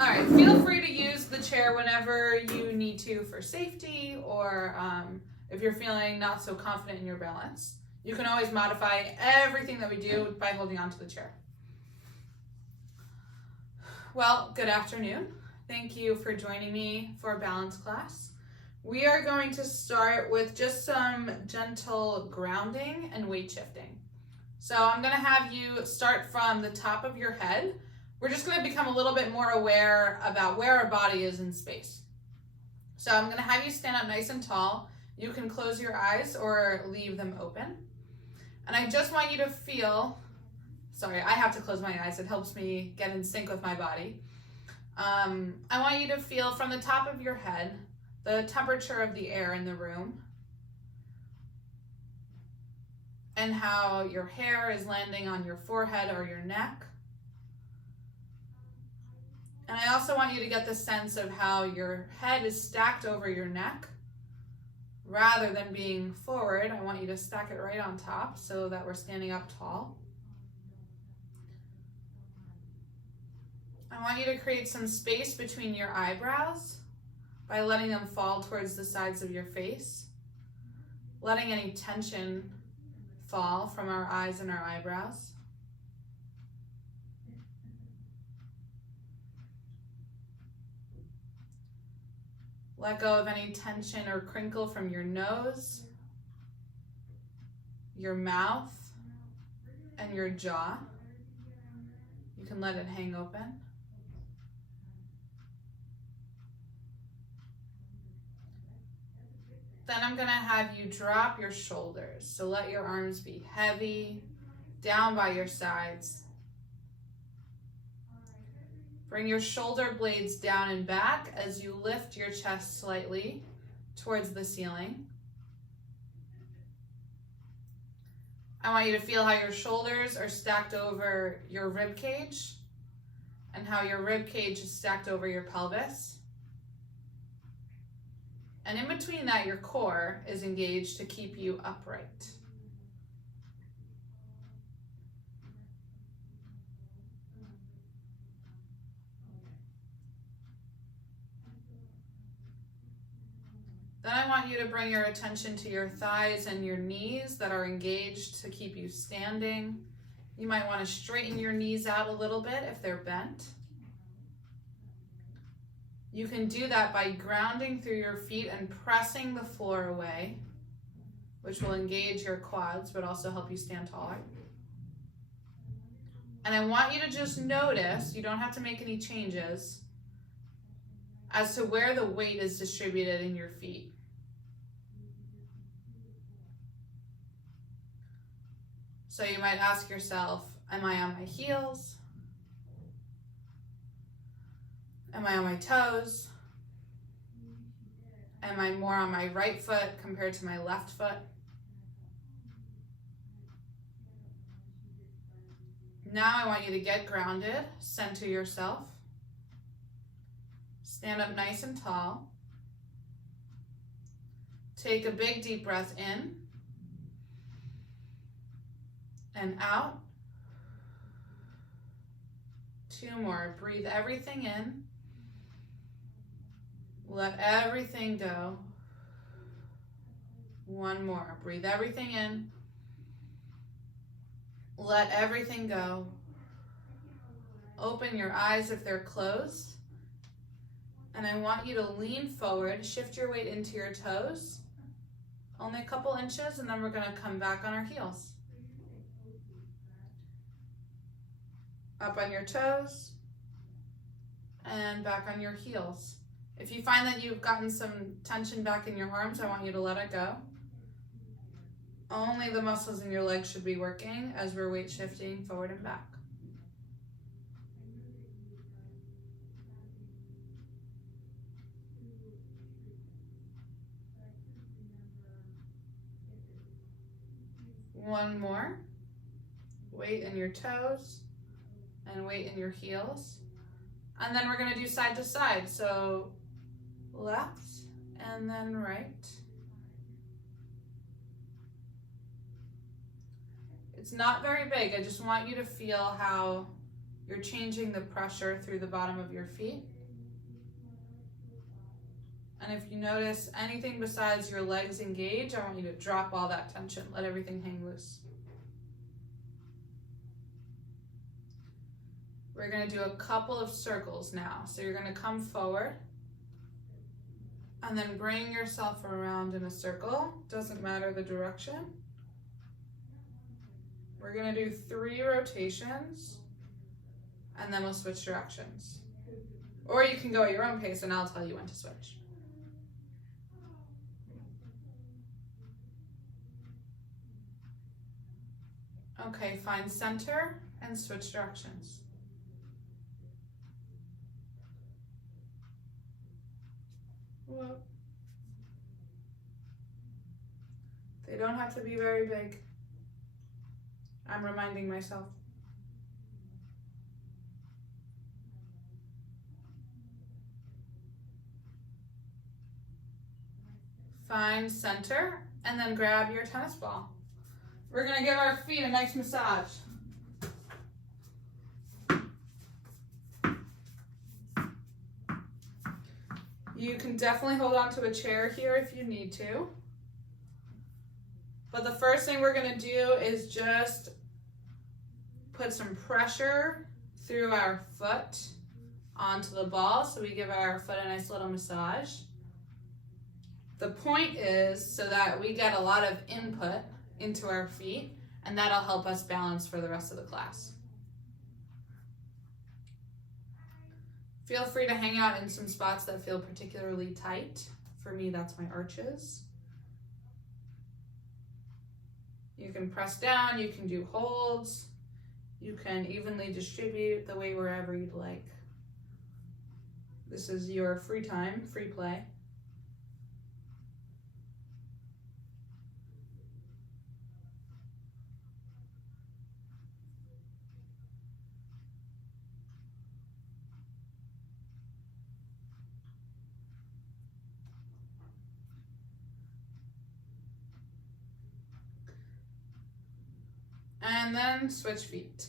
All right, feel free to use the chair whenever you need to for safety, or if you're feeling not so confident in your balance. You can always modify everything that we do by holding onto the chair. Well, good afternoon. Thank you for joining me for balance class. We are going to start with just some gentle grounding and weight shifting. So I'm going to have you start from the top of your head. We're just going to become a little bit more aware about where our body is in space. So I'm going to have you stand up nice and tall. You can close your eyes or leave them open. And I just want you to feel, sorry, I have to close my eyes. It helps me get in sync with my body. I want you to feel from the top of your head the temperature of the air in the room and how your hair is landing on your forehead or your neck. And I also want you to get the sense of how your head is stacked over your neck. Rather than being forward, I want you to stack it right on top so that we're standing up tall. I want you to create some space between your eyebrows by letting them fall towards the sides of your face, letting any tension fall from our eyes and our eyebrows. Let go of any tension or crinkle from your nose, your mouth, and your jaw. You can let it hang open. Then I'm going to have you drop your shoulders. So let your arms be heavy, down by your sides. Bring your shoulder blades down and back as you lift your chest slightly towards the ceiling. I want you to feel how your shoulders are stacked over your rib cage and how your rib cage is stacked over your pelvis. And in between that, your core is engaged to keep you upright. Then I want you to bring your attention to your thighs and your knees that are engaged to keep you standing. You might want to straighten your knees out a little bit if they're bent. You can do that by grounding through your feet and pressing the floor away, which will engage your quads but also help you stand taller. And I want you to just notice, you don't have to make any changes, as to where the weight is distributed in your feet. So you might ask yourself, am I on my heels? Am I on my toes? Am I more on my right foot compared to my left foot? Now I want you to get grounded, center yourself. Stand up nice and tall. Take a big deep breath in and out. 2 more. Breathe everything in. Let everything go. 1 more. Breathe everything in. Let everything go. Open your eyes if they're closed. And I want you to lean forward, shift your weight into your toes. Only a couple inches, and then we're going to come back on our heels. Up on your toes, and back on your heels. If you find that you've gotten some tension back in your arms, I want you to let it go. Only the muscles in your legs should be working as we're weight shifting forward and back. One more. Weight in your toes and weight in your heels. And then we're going to do side to side. So left and then right. It's not very big. I just want you to feel how You're changing the pressure through the bottom of your feet. And if you notice anything besides your legs engage, I want you to drop all that tension. Let everything hang loose. We're going to do a couple of circles now. So you're going to come forward and then bring yourself around in a circle. Doesn't matter the direction. We're going to do 3 rotations and then we'll switch directions. Or you can go at your own pace and I'll tell you when to switch. Okay, find center and switch directions. Whoa. They don't have to be very big. I'm reminding myself. Find center and then grab your tennis ball. We're going to give our feet a nice massage. You can definitely hold on to a chair here if you need to. But the first thing we're going to do is just put some pressure through our foot onto the ball, so we give our foot a nice little massage. The point is so that we get a lot of input into our feet, and that'll help us balance for the rest of the class. Feel free to hang out in some spots that feel particularly tight. For me, that's my arches. You can press down, you can do holds, you can evenly distribute the weight wherever you'd like. This is your free time, free play. And then switch feet.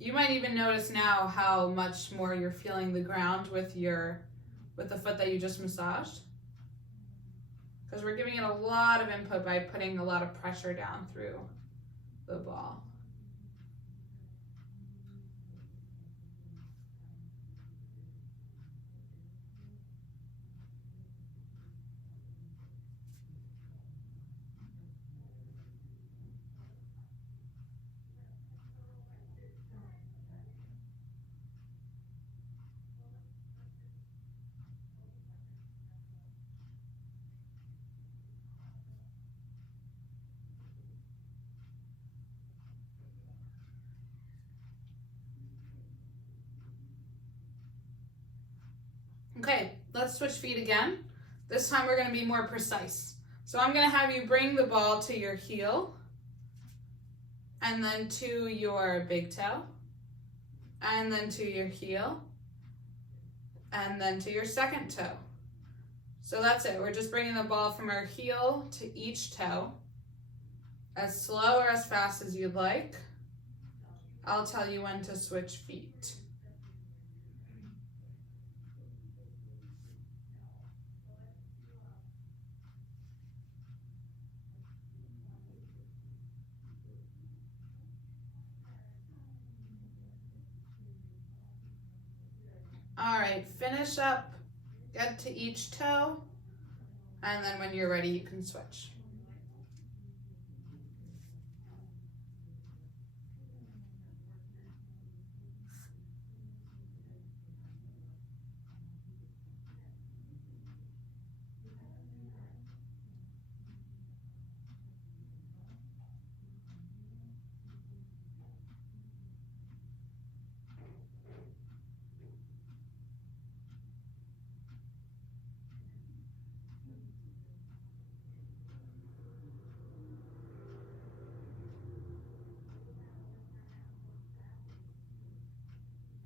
You might even notice now how much more you're feeling the ground with the foot that you just massaged. Because we're giving it a lot of input by putting a lot of pressure down through the ball. Okay, let's switch feet again. This time we're going to be more precise. So I'm going to have you bring the ball to your heel, and then to your big toe, and then to your heel, and then to your second toe. So that's it. We're just bringing the ball from our heel to each toe, as slow or as fast as you'd like. I'll tell you when to switch feet. All right, finish up, get to each toe, and then when you're ready, you can switch.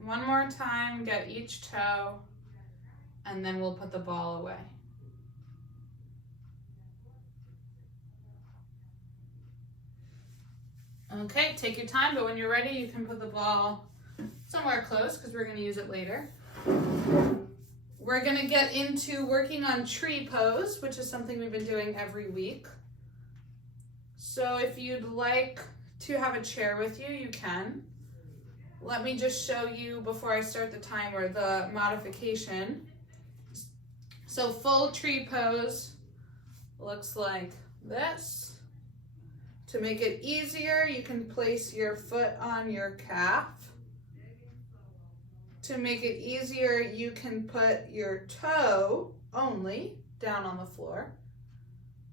One more time, get each toe, and then we'll put the ball away. Okay, take your time, but when you're ready, you can put the ball somewhere close because we're going to use it later. We're going to get into working on tree pose, which is something we've been doing every week. So if you'd like to have a chair with you, you can. Let me just show you before I start the timer the modification. So full tree pose looks like this. To make it easier, you can place your foot on your calf. To make it easier, you can put your toe only down on the floor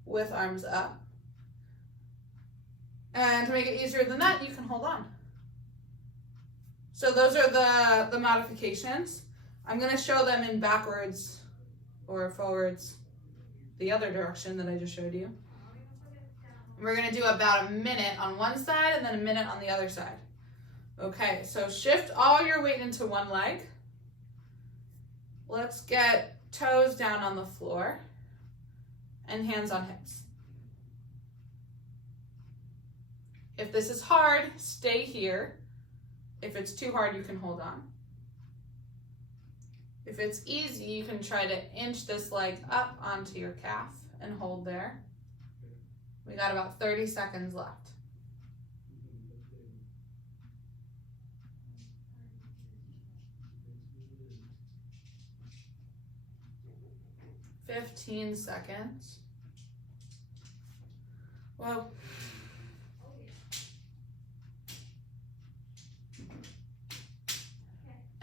with arms up. And to make it easier than that, you can hold on. So those are the modifications. I'm going to show them in backwards or forwards, the other direction that I just showed you. We're going to do about a minute on one side and then a minute on the other side. Okay, so shift all your weight into one leg. Let's get toes down on the floor and hands on hips. If this is hard, stay here. If it's too hard, you can hold on. If it's easy, you can try to inch this leg up onto your calf and hold there. We got about 30 seconds left. "15 seconds. Whoa.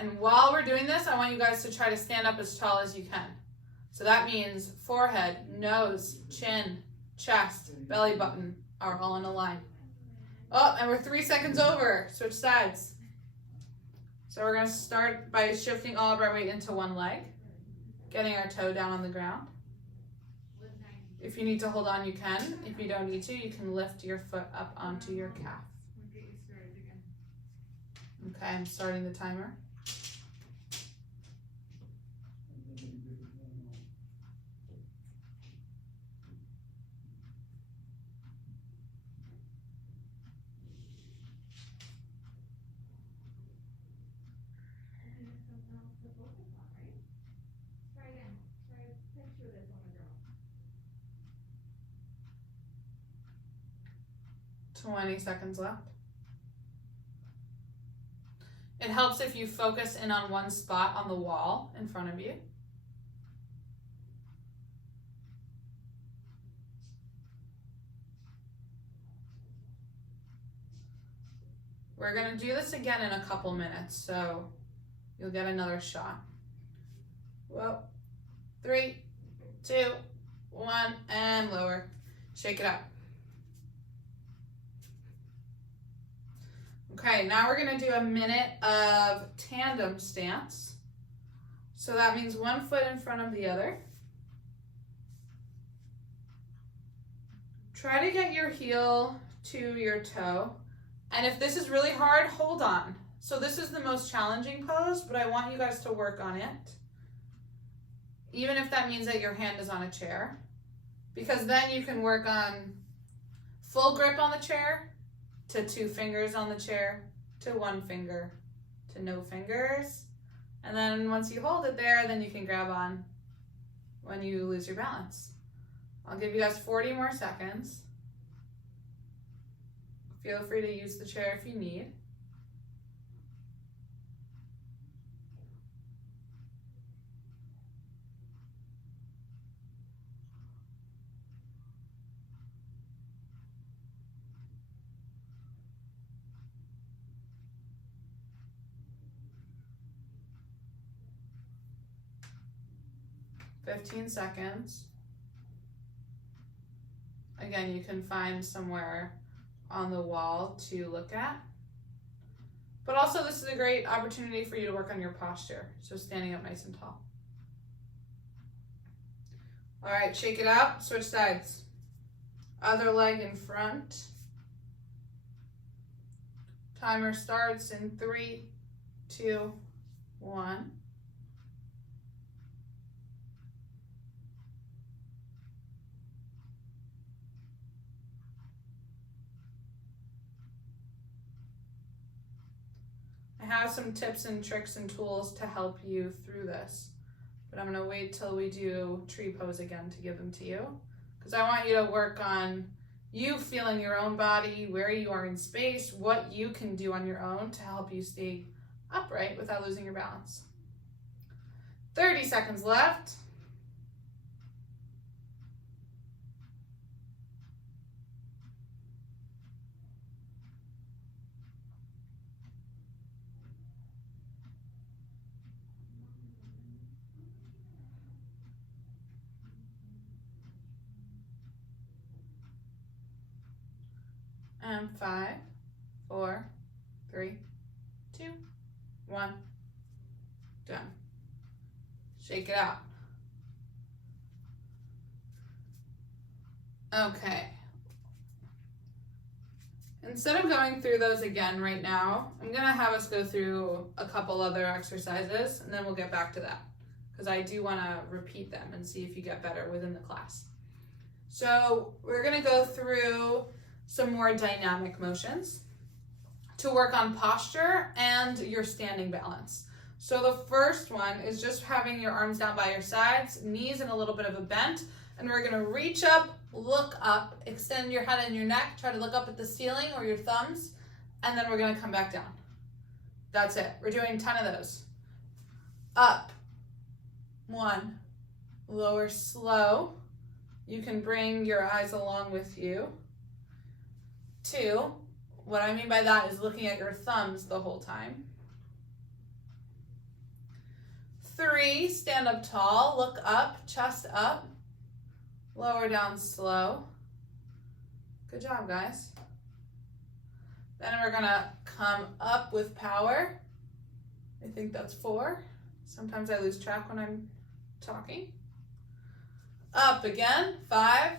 And while we're doing this, I want you guys to try to stand up as tall as you can. So that means forehead, nose, chin, chest, belly button are all in a line. Oh, and we're 3 seconds over. Switch sides. So we're going to start by shifting all of our weight into one leg, getting our toe down on the ground. If you need to hold on, you can. If you don't need to, you can lift your foot up onto your calf. Okay, I'm starting the timer. Try 20 seconds left. It helps if you focus in on one spot on the wall in front of you. We're going to do this again in a couple minutes, so you'll get another shot. Well, 3, 2, 1, and lower. Shake it up. Okay, now we're going to do a minute of tandem stance. So that means one foot in front of the other. Try to get your heel to your toe. And if this is really hard, hold on. So this is the most challenging pose, but I want you guys to work on it. Even if that means that your hand is on a chair. Because then you can work on full grip on the chair, to 2 fingers on the chair, to 1 finger, to no fingers. And then once you hold it there, then you can grab on when you lose your balance. I'll give you guys 40 more seconds. Feel free to use the chair if you need. "15 seconds. Again, you can find somewhere on the wall to look at. But also this is a great opportunity for you to work on your posture. So standing up nice and tall. All right, shake it out, switch sides. Other leg in front. Timer starts in 3, 2, 1. have some tips and tricks and tools to help you through this. But I'm gonna wait till we do tree pose again to give them to you, because I want you to work on you feeling your own body, where you are in space, what you can do on your own to help you stay upright without losing your balance. 30 seconds left. And 5, 4, 3, 2, 1, done. Shake it out. Okay. Instead of going through those again right now, I'm gonna have us go through a couple other exercises and then we'll get back to that, because I do wanna repeat them and see if you get better within the class. So we're gonna go through some more dynamic motions to work on posture and your standing balance. So the first one is just having your arms down by your sides, knees in a little bit of a bend, and we're gonna reach up, look up, extend your head and your neck, try to look up at the ceiling or your thumbs, and then we're gonna come back down. That's it. We're doing 10 of those. Up, 1, lower slow. You can bring your eyes along with you. 2, what I mean by that is looking at your thumbs the whole time. 3, stand up tall, look up, chest up, lower down slow. Good job, guys. Then we're gonna come up with power. I think that's 4. Sometimes I lose track when I'm talking. Up again, 5.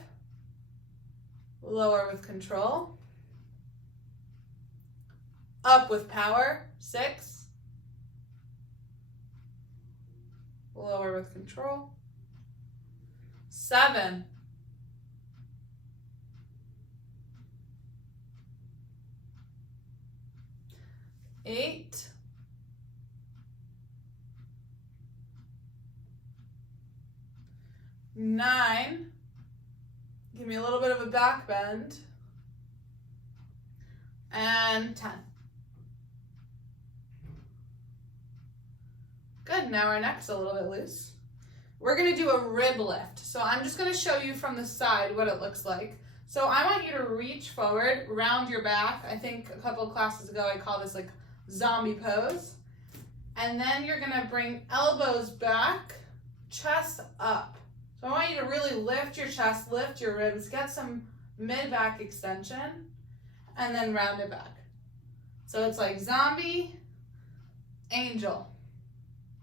Lower with control. Up with power, 6. Lower with control. 7. 8. 9. Give me a little bit of a back bend. And 10. Good, now our neck's a little bit loose. We're gonna do a rib lift. So I'm just gonna show you from the side what it looks like. So I want you to reach forward, round your back. I think a couple of classes ago I called this like zombie pose. And then you're gonna bring elbows back, chest up. So I want you to really lift your chest, lift your ribs, get some mid-back extension, and then round it back. So it's like zombie, angel.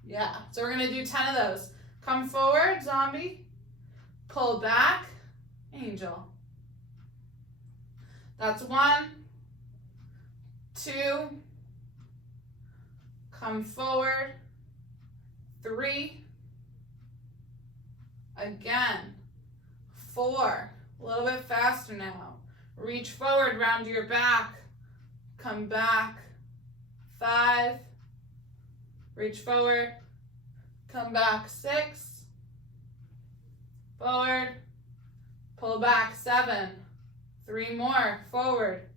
Yeah, so we're gonna do 10 of those. Come forward, zombie, pull back, angel. That's 1, 2, come forward, 3, again, 4, a little bit faster now. Reach forward, round your back, come back, 5, reach forward, come back, 6, forward, pull back, 7, 3 more, forward,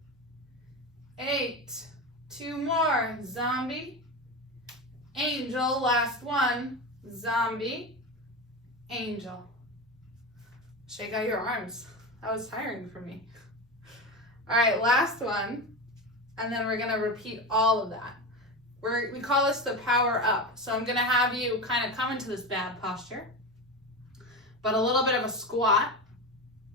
8, 2 more, zombie, angel, last one, zombie, angel. Shake out your arms. That was tiring for me. All right, last one, and then we're gonna repeat all of that. We call this the power up. So I'm gonna have you kind of come into this bad posture, but a little bit of a squat,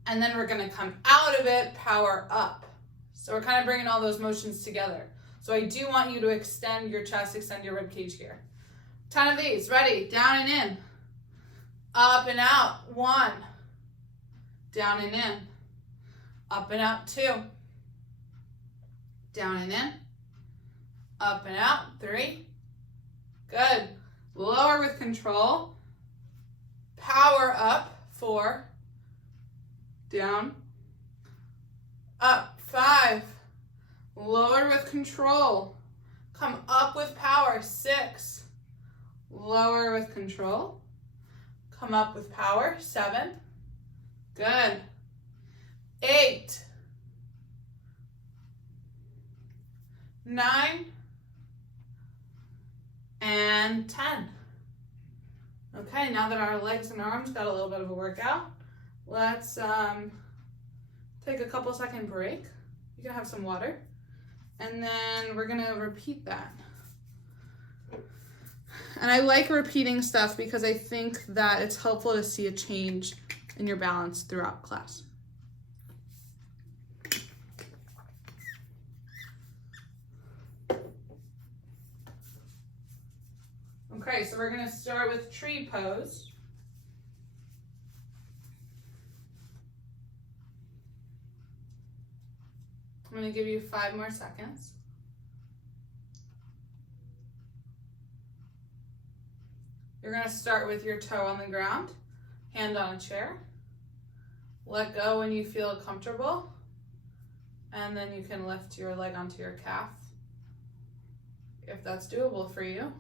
and then we're gonna come out of it, power up. So we're kind of bringing all those motions together. So I do want you to extend your chest, extend your rib cage here. 10 of these, ready, down and in. Up and out, 1. Down and in. Up and out, 2. Down and in. Up and out, 3. Good. Lower with control. Power up, 4. Down. Up, 5. Lower with control. Come up with power. 6. Lower with control. Come up with power. 7. Good. 8. 9. And 10. Okay, now that our legs and arms got a little bit of a workout, let's take a couple second break. You can have some water. And then we're gonna repeat that. And I like repeating stuff because I think that it's helpful to see a change in your balance throughout class. Okay, so we're gonna start with tree pose. I'm gonna give you 5 more seconds. You're gonna start with your toe on the ground, hand on a chair. Let go when you feel comfortable, and then you can lift your leg onto your calf if that's doable for you.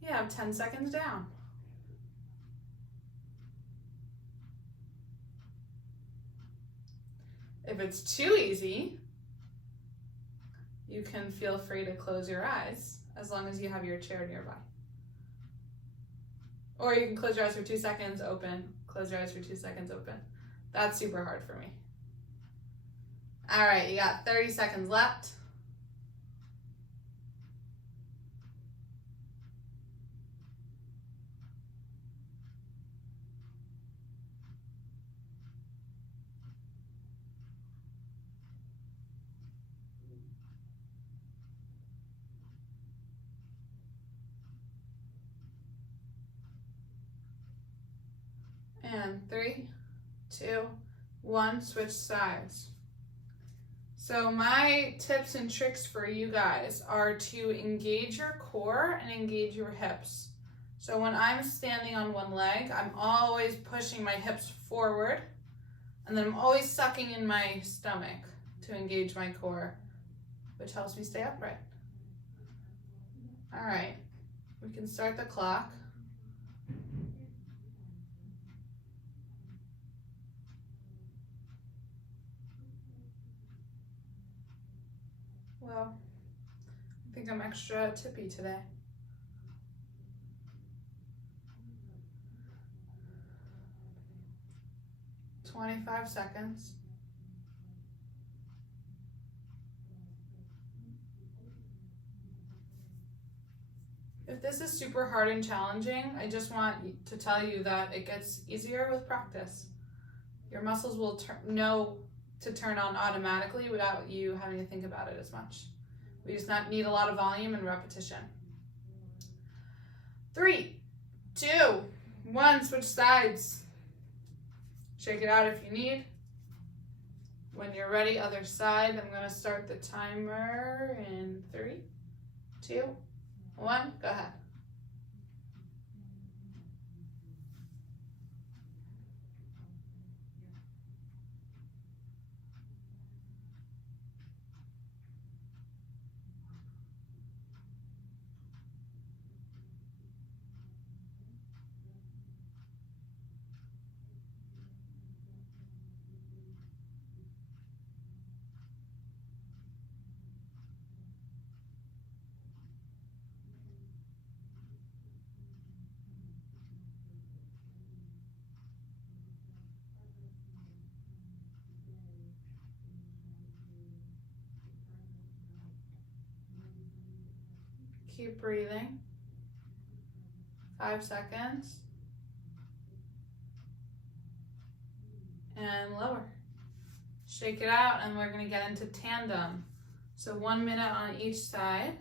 You have 10 seconds down. If it's too easy, you can feel free to close your eyes as long as you have your chair nearby. Or you can close your eyes for 2 seconds, open, close your eyes for 2 seconds, open. That's super hard for me. All right, you got 30 seconds left. And 3, 2, 1, switch sides. So my tips and tricks for you guys are to engage your core and engage your hips. So when I'm standing on one leg, I'm always pushing my hips forward, and then I'm always sucking in my stomach to engage my core, which helps me stay upright. All right, we can start the clock. Well, I think I'm extra tippy today. "25 seconds. If this is super hard and challenging, I just want to tell you that it gets easier with practice. Your muscles will know to turn on automatically without you having to think about it as much. We just need a lot of volume and repetition. 3, 2, 1, switch sides. Shake it out if you need. When you're ready, other side. I'm gonna start the timer in 3, 2, 1, go ahead. Keep breathing. 5 seconds. And lower. Shake it out, and we're going to get into tandem. So 1 minute on each side.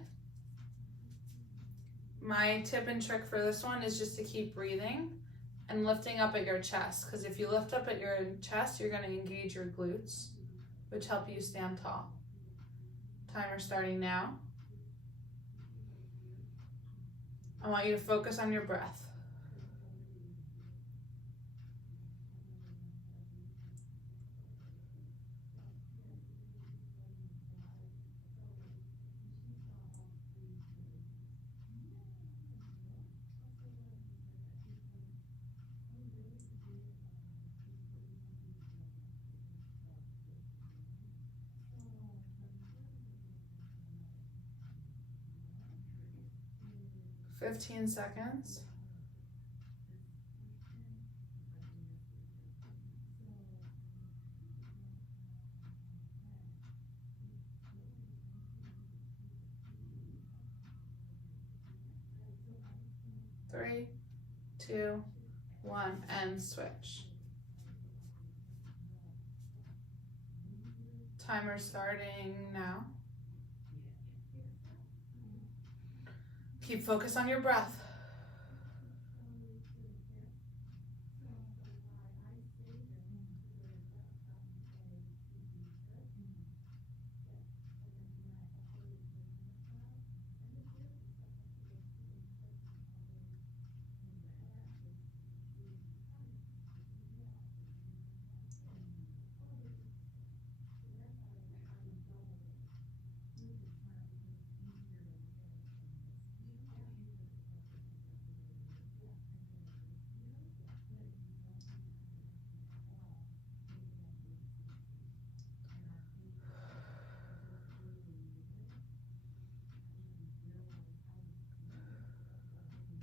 My tip and trick for this one is just to keep breathing and lifting up at your chest, because if you lift up at your chest, you're going to engage your glutes, which help you stand tall. Timer starting now. I want you to focus on your breath. 15 seconds. Three, two, one, and switch. Timer starting now. Keep focus on your breath.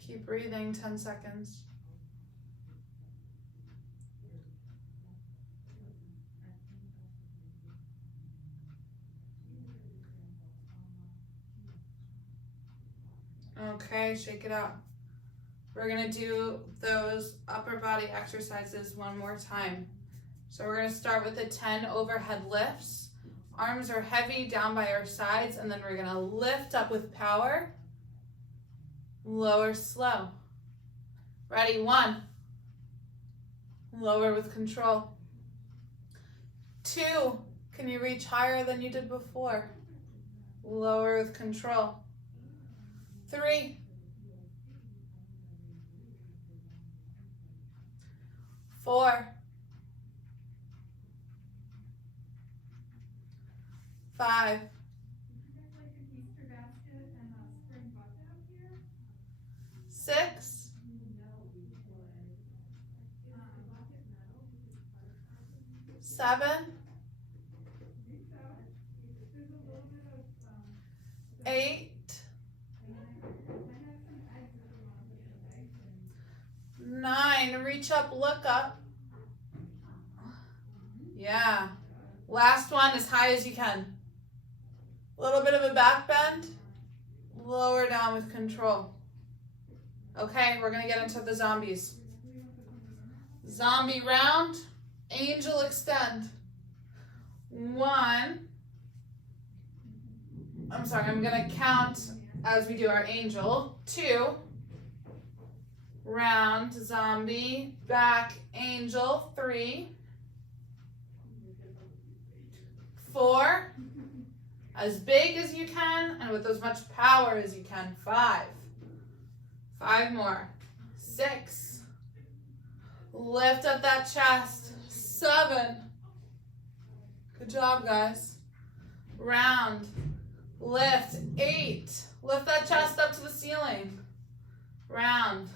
Keep breathing, 10 seconds. Okay, shake it out. We're gonna do those upper body exercises one more time. So we're gonna start with the 10 overhead lifts. Arms are heavy down by our sides, and then we're gonna lift up with power. Lower slow. Ready, 1. Lower with control. 2, can you reach higher than you did before? Lower with control. 3. 4. 5. 6. 7. 8. 9. Reach up, look up. Yeah. Last one, as high as you can. A little bit of a back bend. Lower down with control. Okay, we're gonna get into the zombies. Zombie round, angel extend. 1. I'm gonna count as we do our angel. 2. Round, zombie, back, angel. 3. 4. As big as you can and with as much power as you can. 5. 5 more. 6. Lift up that chest. 7. Good job, guys. Round. Lift. 8. Lift that chest up to the ceiling. Round.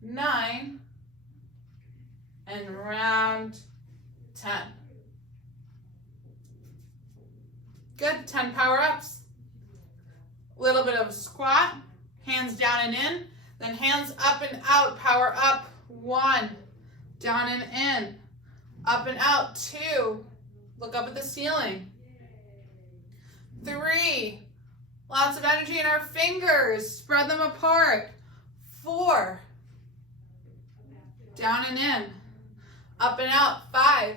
9. And round 10. Good. 10 power-ups. Little bit of a squat. Hands down and in. Then hands up and out. Power up. 1. Down and in. Up and out. 2. Look up at the ceiling. 3. Lots of energy in our fingers. Spread them apart. 4. Down and in. Up and out. 5.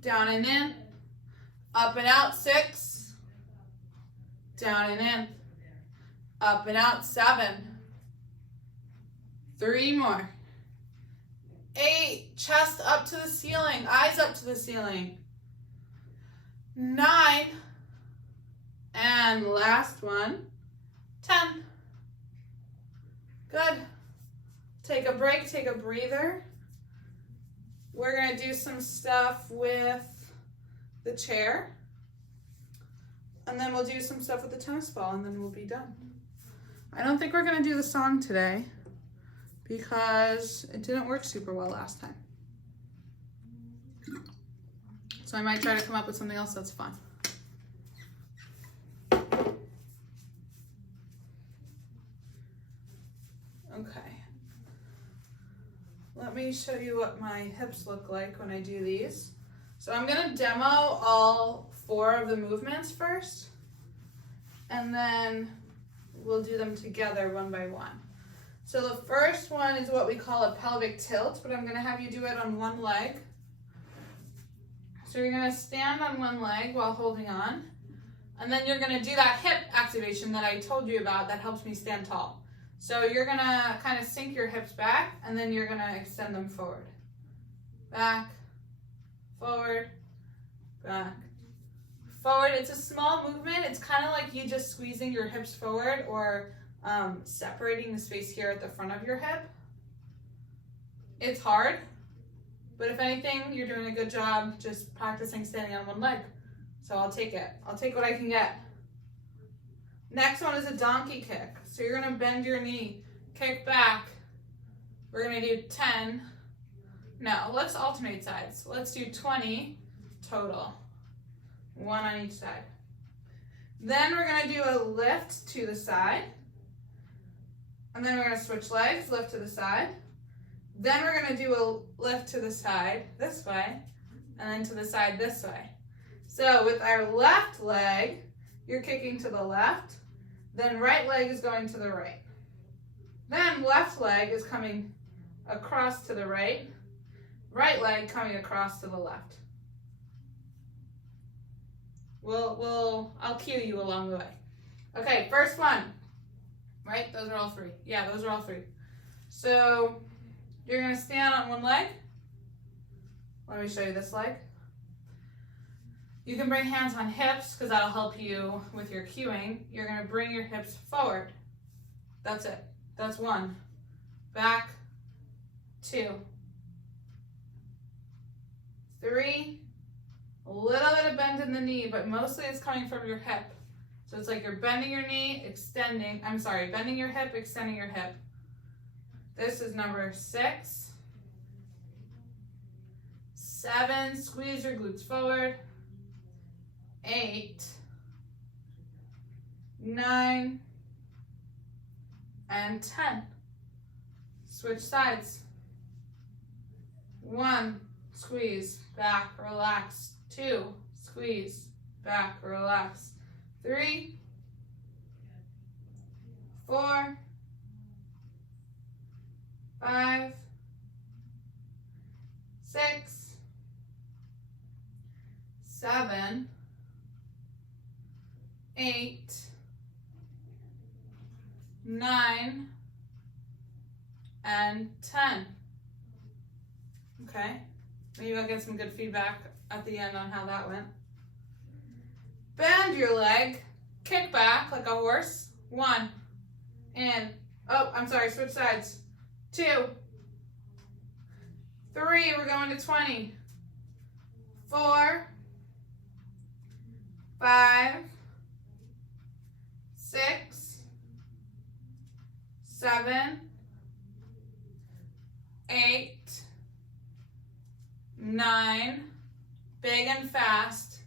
Down and in. Up and out. 6. Down and in. Up and out. 7. 3 more. 8. Chest up to the ceiling. Eyes up to the ceiling. 9. And last one. 10. Good. Take a break. Take a breather. We're going to do some stuff with the chair. And then we'll do some stuff with the tennis ball, and then we'll be done. I don't think we're going to do the song today because it didn't work super well last time. So I might try to come up with something else that's fun. Okay. Let me show you what my hips look like when I do these. So I'm going to demo all 4 of the movements first, and then we'll do them together one by one. So the first one is what we call a pelvic tilt, but I'm going to have you do it on one leg. So you're going to stand on one leg while holding on, and then you're going to do that hip activation that I told you about that helps me stand tall. So you're going to kind of sink your hips back, and then you're going to extend them forward. Back, forward, back, forward. It's a small movement. It's kind of like you just squeezing your hips forward or separating the space here at the front of your hip. It's hard, but if anything, you're doing a good job just practicing standing on one leg. So I'll take it. I'll take what I can get. Next one is a donkey kick. So you're going to bend your knee, kick back. We're going to do 10. No, let's alternate sides. Let's do 20 total. 1 on each side. Then we're going to do a lift to the side. And then we're going to switch legs, lift to the side. Then we're going to do a lift to the side this way, and then to the side this way. So with our left leg, you're kicking to the left. Then right leg is going to the right. Then left leg is coming across to the right. Right leg coming across to the left. I'll cue you along the way. Okay, first one. Right? Those are all 3. Yeah, those are all 3. So you're going to stand on one leg. Let me show you this leg. You can bring hands on hips because that'll help you with your cueing. You're going to bring your hips forward. That's it. That's 1. Back. 2. 3. A little bit of bend in the knee, but mostly it's coming from your hip. So it's like you're bending your knee, bending your hip, extending your hip. This is number 6. 7, squeeze your glutes forward. 8, 9, and 10. Switch sides. 1, squeeze, back, relax. 2, squeeze, back, relax. 3, 4, 5, 6, 7, 8, 9, and 10. Okay, maybe I'll get some good feedback at the end on how that went. Bend your leg, kick back like a horse. 1, and, switch sides. 2, 3, we're going to 20. 4, 5, 6, 7, 8, 9, big and fast.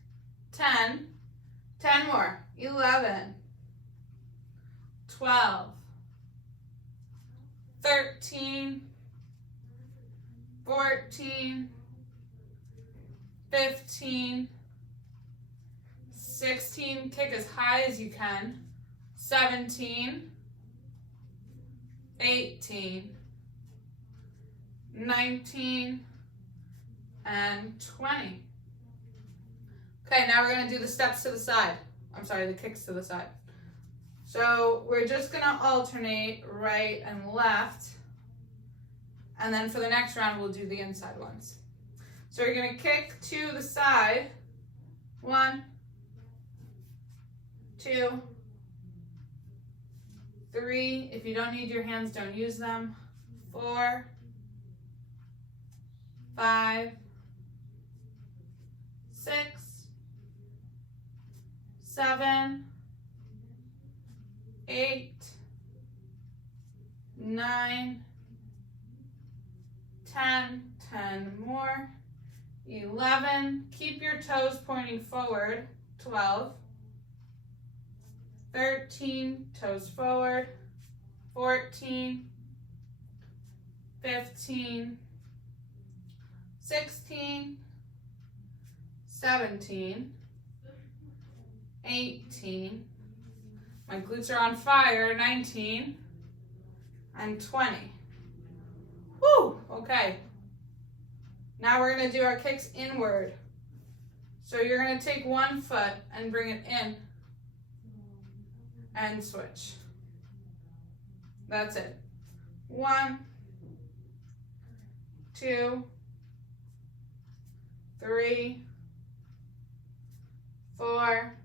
10, 10 more. 11, 12, 13, 14, 15, 16, kick as high as you can. 17, 18, 19, and 20. Okay, now we're going to do the steps to the side. The kicks to the side. So we're just going to alternate right and left. And then for the next round, we'll do the inside ones. So you're going to kick to the side. 1, 2, 3. If you don't need your hands, don't use them. 4, 5, 6, 7, 8, 9, 10, 10 more, 11, keep your toes pointing forward, 12, 13, toes forward, 14, 15, 16, 17, 18, my glutes are on fire, 19, and 20. Woo, okay. Now we're gonna do our kicks inward. So you're gonna take one foot and bring it in and switch. That's it. 1, 2, 3, 4,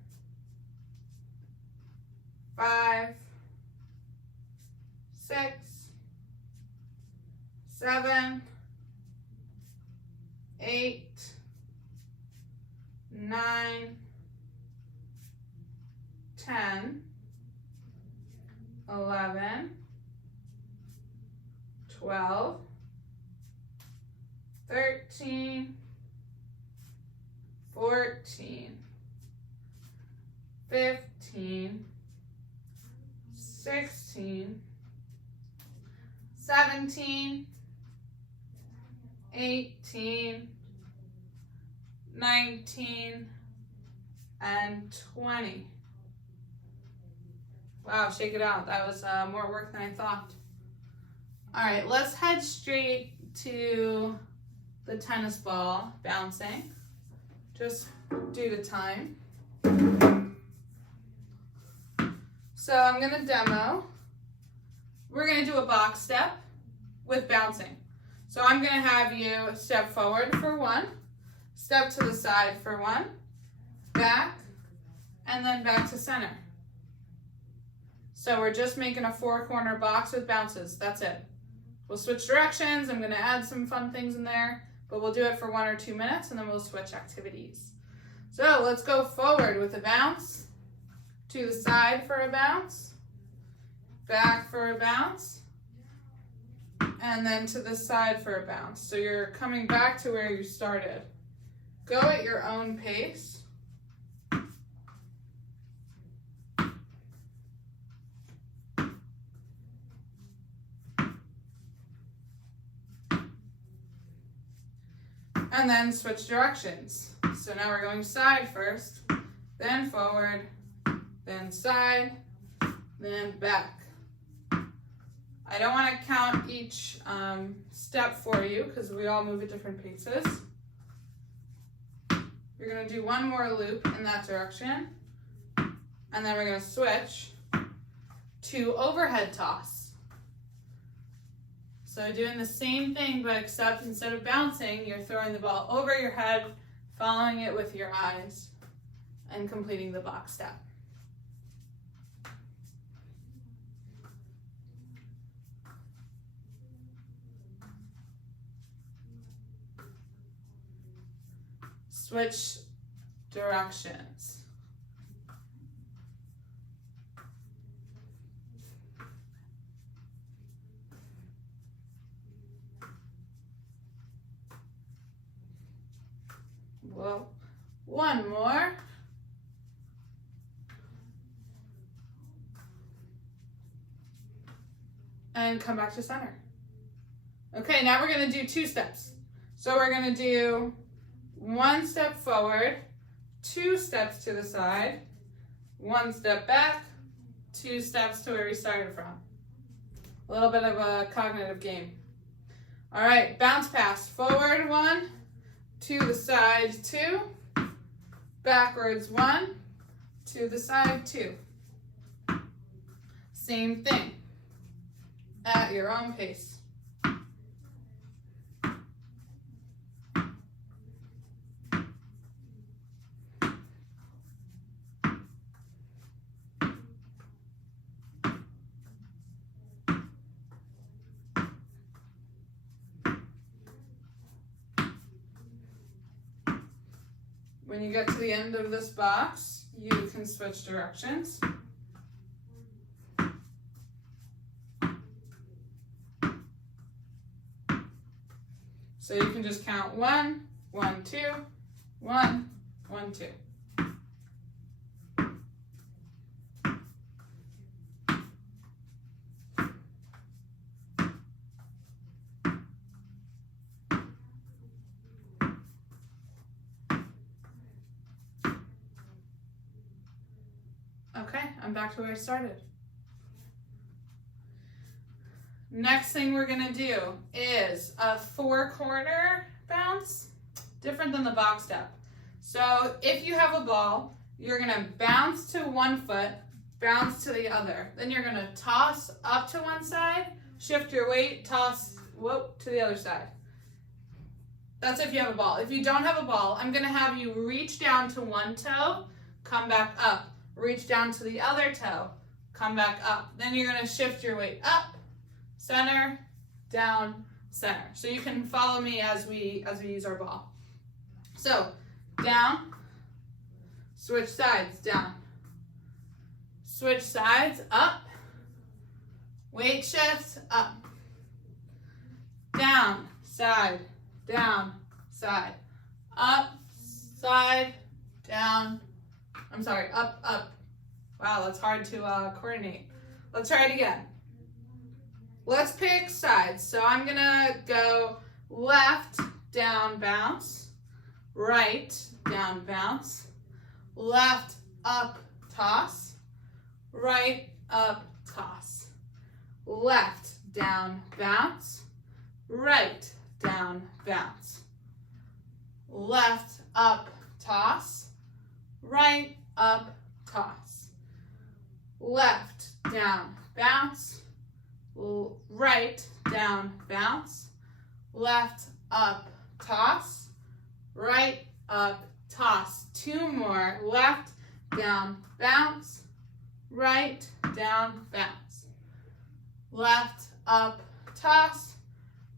5, 6, 7, 8, 9, 10, 11, 12, 13, 14, 15, 16, 17, 18, 19, and 20. Wow, shake it out. That was more work than I thought. All right, let's head straight to the tennis ball bouncing, just due to time. So I'm gonna demo. We're gonna do a box step with bouncing. So I'm gonna have you step forward for 1, step to the side for 1, back, and then back to center. So we're just making a 4-corner box with bounces. That's it. We'll switch directions. I'm gonna add some fun things in there, but we'll do it for 1 or 2 minutes and then we'll switch activities. So let's go forward with a bounce, to the side for a bounce, back for a bounce, and then to the side for a bounce. So you're coming back to where you started. Go at your own pace. And then switch directions. So now we're going side first, then forward, then side, then back. I don't want to count each step for you because we all move at different paces. You're going to do one more loop in that direction, and then we're going to switch to overhead toss. So doing the same thing, but except instead of bouncing, you're throwing the ball over your head, following it with your eyes, and completing the box step. Switch directions. Well, one more. And come back to center. Okay, now we're going to do 2 steps. So we're going to do 1 step forward, 2 steps to the side, 1 step back, 2 steps to where we started from. A little bit of a cognitive game. All right, bounce pass. Forward 1, to the side 2, backwards 1, to the side 2. Same thing, at your own pace. When you get to the end of this box, you can switch directions. So you can just count 1, 1, 2, 1, 1, 2. Okay, I'm back to where I started. Next thing we're gonna do is a 4-corner bounce, different than the box step. So if you have a ball, you're gonna bounce to one foot, bounce to the other. Then you're gonna toss up to one side, shift your weight, toss, whoop, to the other side. That's if you have a ball. If you don't have a ball, I'm gonna have you reach down to one toe, come back up. Reach down to the other toe, come back up. Then you're gonna shift your weight up, center, down, center. So you can follow me as we use our ball. So down, switch sides, down. Switch sides, up. Weight shifts, up. Down, side, down, side. Up, side, down. I'm sorry, up, up. Wow, that's hard to coordinate. Let's try it again. Let's pick sides. So I'm gonna go left, down, bounce. Right, down, bounce. Left, up, toss. Right, up, toss. Left, down, bounce. Right, down, bounce. Left, up, toss. Right, up, toss. Left, down, bounce. Right, down, bounce. Left, up, toss. Right, up, toss. 2 more. Left, down, bounce. Right, down, bounce. Left, up, toss.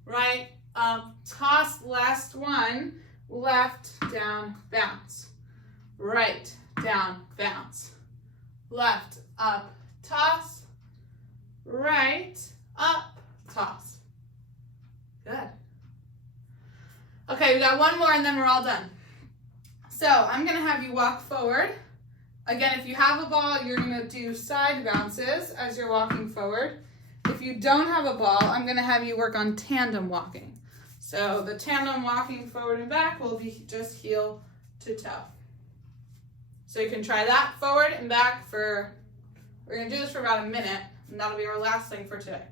Right, up, toss. Last one. Left, down, bounce. Right, down, bounce. Left, up, toss. Right, up, toss. Good. Okay, we got one more and then we're all done. So I'm gonna have you walk forward. Again, if you have a ball, you're gonna do side bounces as you're walking forward. If you don't have a ball, I'm gonna have you work on tandem walking. So the tandem walking forward and back will be just heel to toe. So you can try that forward and back we're gonna do this for about a minute, and that'll be our last thing for today.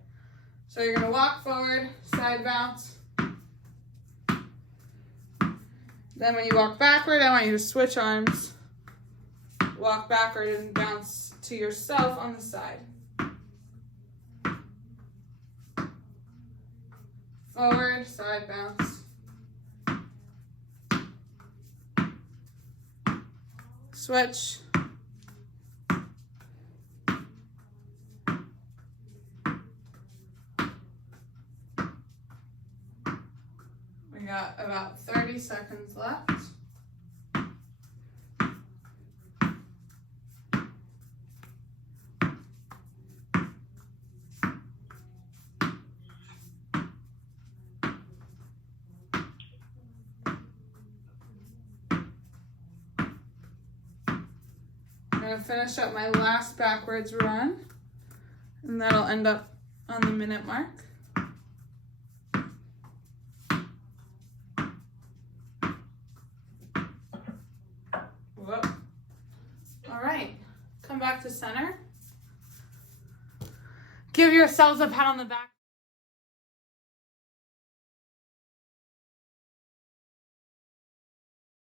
So you're gonna walk forward, side bounce. Then when you walk backward, I want you to switch arms, walk backward and bounce to yourself on the side. Forward, side bounce. Switch. We got about 30 seconds left. I'm going to finish up my last backwards run, and that'll end up on the minute mark. Whoa. All right, come back to center. Give yourselves a pat on the back.